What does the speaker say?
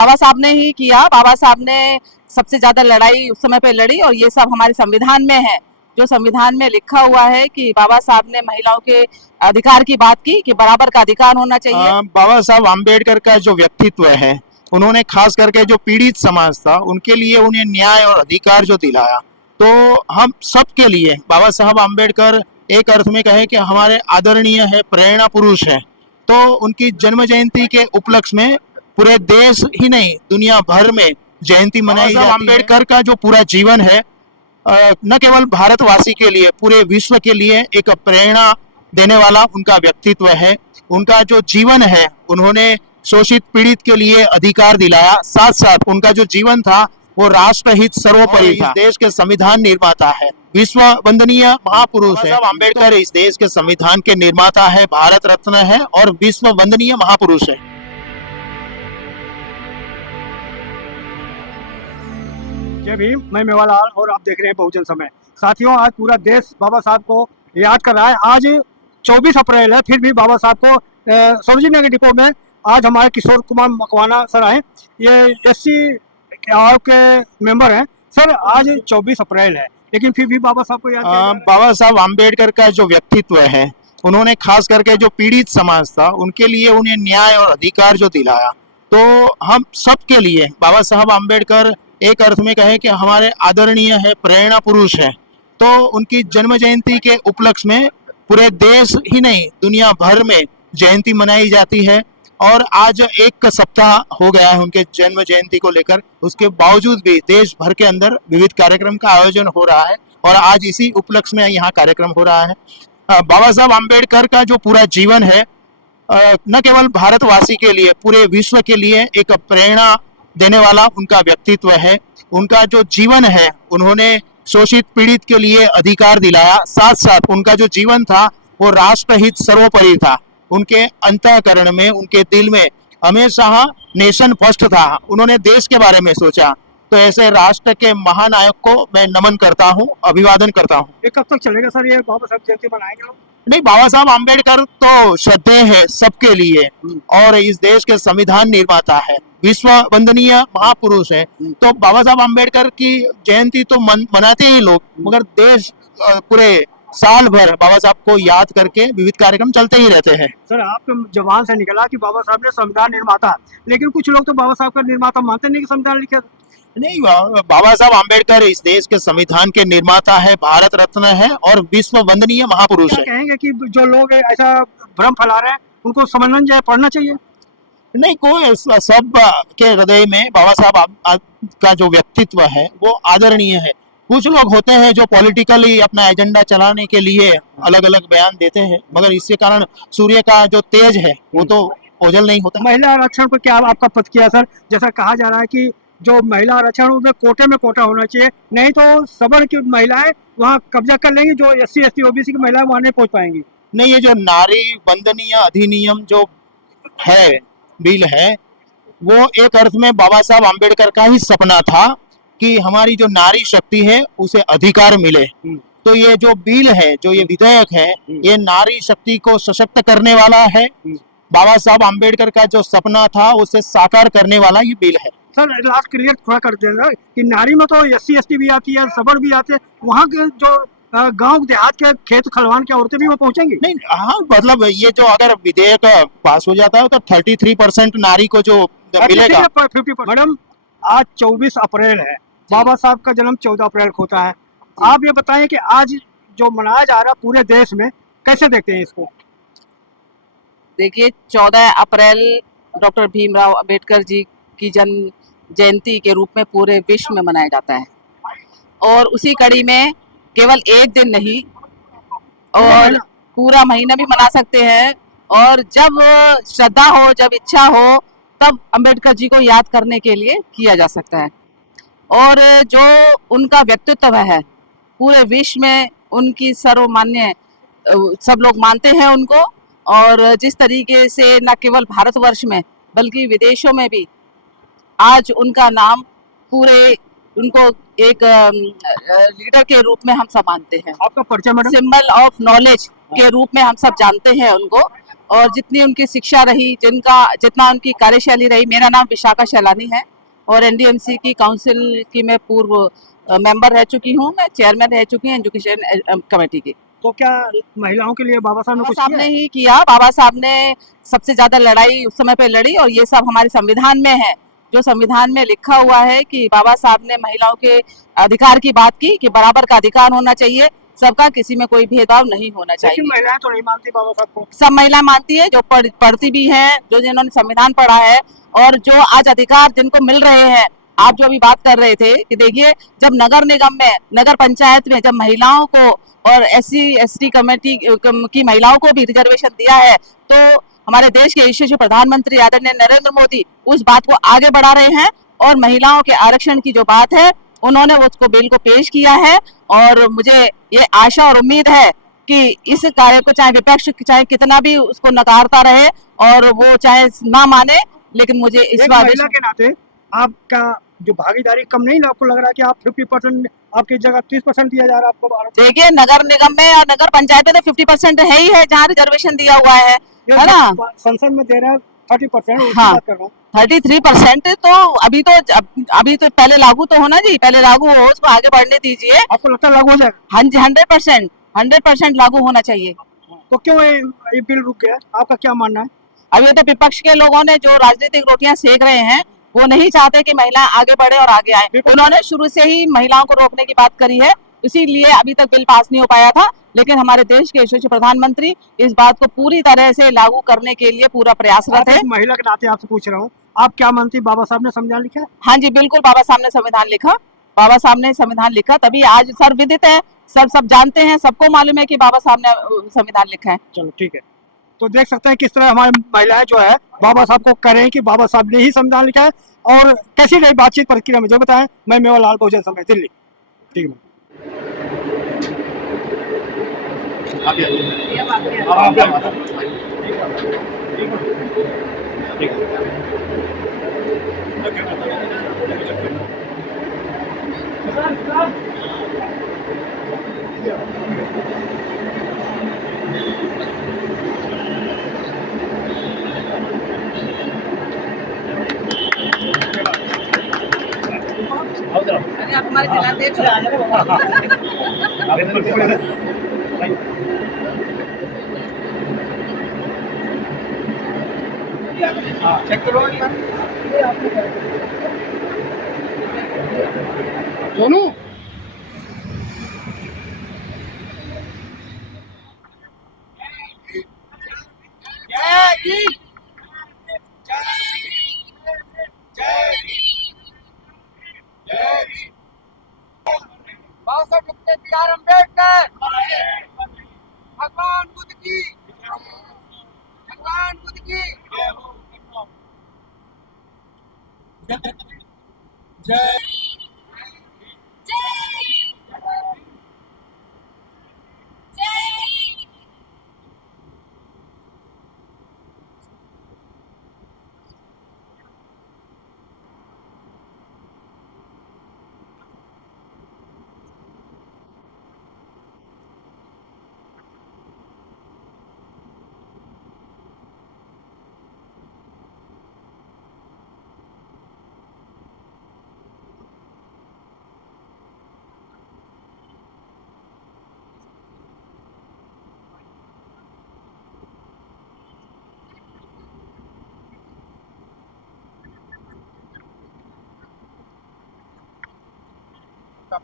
बाबा साहब ने ही किया। बाबा साहब ने सबसे ज्यादा लड़ाई उस समय पे लड़ी और ये सब हमारे संविधान में है। जो संविधान में लिखा हुआ है कि बाबा साहब ने महिलाओं के अधिकार की बात की कि बराबर का अधिकार होना चाहिए। बाबा साहब आम्बेडकर का जो व्यक्तित्व है, उन्होंने खास करके जो पीड़ित समाज था उनके लिए उन्हें न्याय और अधिकार जो दिलाया, तो हम सबके लिए बाबा साहब आम्बेडकर एक अर्थ में कहे कि हमारे आदरणीय है, प्रेरणा पुरुष है। तो उनकी जन्म जयंती के उपलक्ष्य में पूरे देश ही नहीं दुनिया भर में जयंती मनाई जाती है। आम्बेडकर का जो पूरा जीवन है न केवल भारतवासी के लिए, पूरे विश्व के लिए एक प्रेरणा देने वाला उनका व्यक्तित्व है। उनका जो जीवन है, उन्होंने शोषित पीड़ित के लिए अधिकार दिलाया, साथ साथ उनका जो जीवन था वो राष्ट्रहित सर्वोपरि था। देश के संविधान निर्माता है, विश्व वंदनीय महापुरुष है। अम्बेडकर इस देश के संविधान के निर्माता है, भारत रत्न है और विश्व वंदनीय महापुरुष है। जय भीम, मैं मेवालाल और आप देख रहे हैं बहुजन समय। साथियों, आज पूरा देश बाबा साहब को याद कर रहा है। आज 24 अप्रैल है, फिर भी बाबा साहब को सरोजिनी नगर डिपो में आज हमारे किशोर कुमार मकवाना सर आए। ये एससी आयोग के मेंबर हैं। सर, आज 24 अप्रैल है, लेकिन फिर भी बाबा साहब को याद बाबा साहब आम्बेडकर का जो व्यक्तित्व है, उन्होंने खास करके जो पीड़ित समाज था उनके लिए उन्हें न्याय और अधिकार जो दिलाया, तो हम सबके लिए बाबा साहब आम्बेडकर एक अर्थ में कहे कि हमारे आदरणीय है, प्रेरणा पुरुष है। तो उनकी जन्म जयंती के उपलक्ष्य में पूरे देश ही नहीं दुनिया भर में जयंती मनाई जाती है और आज एक सप्ताह हो गया है उनके जन्म जयंती को लेकर। उसके बावजूद भी देश भर के अंदर विविध कार्यक्रम का आयोजन हो रहा है और आज इसी उपलक्ष्य में यहाँ कार्यक्रम हो रहा है। बाबा साहब आम्बेडकर का जो पूरा जीवन है न केवल भारतवासी के लिए, पूरे विश्व के लिए एक प्रेरणा देने वाला उनका व्यक्तित्व है। उनका जो जीवन है, उन्होंने शोषित पीड़ित के लिए अधिकार दिलाया, साथ साथ उनका जो जीवन था वो राष्ट्रहित सर्वोपरि था। उनके अंतःकरण में, उनके दिल में हमेशा नेशन फर्स्ट था। उन्होंने देश के बारे में सोचा। तो ऐसे राष्ट्र के महानायक को मैं नमन करता हूँ, अभिवादन करता हूँ। ये कब तक चलेगा सर, ये बाबा साहब जयंती मनाएंगे लोग? नहीं, बाबा साहब आम्बेडकर तो श्रद्धेय है सबके लिए और इस देश के संविधान निर्माता है, विश्व वंदनीय महापुरुष है। तो बाबा साहब आम्बेडकर की जयंती तो मनाते ही लोग, मगर देश पूरे साल भर बाबा साहब को याद करके विविध कार्यक्रम चलते ही रहते हैं। सर, आपके जबान से निकला कि बाबा साहब ने संविधान निर्माता, लेकिन कुछ लोग तो बाबा साहब का निर्माता मानते नहीं कि संविधान लिखे। नहीं, बाबा साहब आम्बेडकर इस देश के संविधान के निर्माता है, भारत रत्न है और विश्व वंदनीय महापुरुष है। कहेंगे कि जो लोग ऐसा भ्रम फैला रहे हैं उनको समझना चाहिए, पढ़ना चाहिए? नहीं, कोई सब के हृदय में बाबा साहब का जो व्यक्तित्व है वो आदरणीय है। कुछ लोग होते हैं जो पॉलिटिकली अपना एजेंडा चलाने के लिए अलग अलग बयान देते हैं, मगर इसके कारण सूर्य का जो तेज है वो तो ओझल नहीं होता। महिला आरक्षण पर क्या आपका पद किया सर? जैसा कहा जा रहा है कि जो महिला आरक्षण उसमें कोटे में कोटा होना चाहिए, नहीं तो सवर्ण की महिलाएं वहाँ कब्जा कर लेंगी, जो SC ST OBC की महिलाएं वहाँ नहीं पहुँच पाएंगी। नहीं, ये जो नारी वंदनीय अधिनियम जो है, बिल है, वो एक अर्थ में बाबा साहब आम्बेडकर का ही सपना था कि हमारी जो नारी शक्ति है उसे अधिकार मिले। तो ये जो बिल है, जो ये विधेयक है, ये नारी शक्ति को सशक्त करने वाला है। बाबा साहब आम्बेडकर का जो सपना था उसे साकार करने वाला ये बिल है। सर, लास्ट क्लियर थोड़ा कर देना कि नारी में तो SC ST भी आती है, सवर्ण भी आते हैं, वहाँ के जो गांव देहात के खेत खलवान की औरतें भी वो पहुंचेंगी? नहीं, हाँ, मतलब ये जो अगर विधेयक पास हो जाता है तो 33% नारी को जो मिलेगा। 50%। मैडम, आज 24 अप्रैल है, बाबा साहब का जन्म 14 अप्रैल को होता है। आप ये बताएं कि आज जो मनाया जा रहा है पूरे देश में, कैसे देखते हैं इसको? देखिए, 14 अप्रैल डॉक्टर भीमराव अंबेडकर जी की जन्म जयंती के रूप में पूरे विश्व में मनाया जाता है और उसी कड़ी में केवल एक दिन नहीं और पूरा महीना भी मना सकते हैं। और जब श्रद्धा हो, जब इच्छा हो, तब अंबेडकर जी को याद करने के लिए किया जा सकता है। और जो उनका व्यक्तित्व है, पूरे विश्व में उनकी सर्वमान्य, सब लोग मानते हैं उनको। और जिस तरीके से न केवल भारतवर्ष में बल्कि विदेशों में भी आज उनका नाम पूरे, उनको एक लीडर के रूप में हम सब मानते हैं। आपका परिचय मैडम? सिंबल ऑफ नॉलेज के रूप में हम सब जानते हैं उनको। और जितनी उनकी शिक्षा रही, जितना उनकी कार्यशैली रही। मेरा नाम विशाखा शैलानी है और एनडीएमसी की काउंसिल की मैं पूर्व मेंबर रह चुकी हूँ। मैं चेयरमैन रह चुकी हूँ एजुकेशन कमेटी की। तो क्या महिलाओं के लिए बाबा साहब ने बाबा कुछ साहब किया ने है? ही किया। बाबा साहब ने सबसे ज्यादा लड़ाई उस समय पे लड़ी और ये सब हमारे संविधान में है। जो संविधान में लिखा हुआ है कि बाबा साहब ने महिलाओं के अधिकार की बात की कि बराबर का अधिकार होना चाहिए, सबका, किसी में कोई भेदभाव नहीं होना लेकिन चाहिए। महिलाएं तो नहीं मानती बाबा साहब को। सब महिला मानती है, जो पढ़ती भी हैं, जो जिन्होंने संविधान पढ़ा है और जो आज अधिकार जिनको मिल रहे हैं। आप जो अभी बात कर रहे थे कि देखिए, जब नगर निगम में, नगर पंचायत में जब महिलाओं को और SC ST कमेटी की महिलाओं को भी रिजर्वेशन दिया है, तो हमारे देश के यशस्वी प्रधानमंत्री आदरणीय नरेंद्र मोदी उस बात को आगे बढ़ा रहे हैं और महिलाओं के आरक्षण की जो बात है, उन्होंने उसको बिल को पेश किया है। और मुझे ये आशा और उम्मीद है कि इस कार्य को चाहे विपक्ष चाहे कितना भी उसको नकारता रहे और वो चाहे ना माने, लेकिन मुझे इस एक बार महिला के नाते आपका जो भागीदारी कम नहीं, आपको लग रहा है कि आप 50%, आपकी जगह 30% दिया जा रहा है आपको भारत। देखिए, नगर निगम में और नगर पंचायत में तो 50% है ही है जहाँ रिजर्वेशन दिया हुआ है ना। संसद में दे रहा है 30%, उसकी हाँ, बात कर रहा हूँ। 33%। तो अभी तो पहले लागू तो होना जी, पहले लागू हो, उसको आगे बढ़ने दीजिए। आपको लगता है लागू हो जाएगा? हाँ जी, 100% लागू होना चाहिए। तो क्यों ये बिल रुक गया? आपका क्या मानना है? अब ये तो विपक्ष के लोगों ने जो राजनीतिक रोटियां सेक रहे हैं, वो नहीं चाहते कि महिला आगे बढ़े और आगे आए। उन्होंने शुरू से ही महिलाओं को रोकने की बात करी है, इसीलिए अभी तक बिल पास नहीं हो पाया था। लेकिन हमारे देश के यशस्वी प्रधानमंत्री इस बात को पूरी तरह से लागू करने के लिए पूरा प्रयासरत है। महिला के नाते आपसे पूछ रहा हूँ, आप क्या मानती, बाबा साहब ने संविधान लिखा है? हाँ जी, बिल्कुल, बाबा साहब ने संविधान लिखा। बाबा साहब ने संविधान लिखा, तभी आज सर्वविदित है, सब जानते हैं, सबको मालूम है कि बाबा साहब ने संविधान लिखा है। चलो ठीक है। तो देख सकते हैं किस तरह हमारी महिलाएं जो है बाबा साहब को कह रहे हैं कि बाबा साहब ने ही संविधान लिखा है। और कैसी रही बातचीत प्रक्रिया, मुझे बताएं। मैं मेवालाल, बहुजन समाज, दिल्ली। ठीक है। अरे आप हमारे जिलाध्यक्ष चेक करो दोनों। बाबा साहब डॉक्टर BR अम्बेडकर, भगवान बुद्ध की, भगवान बुद्ध की जय। का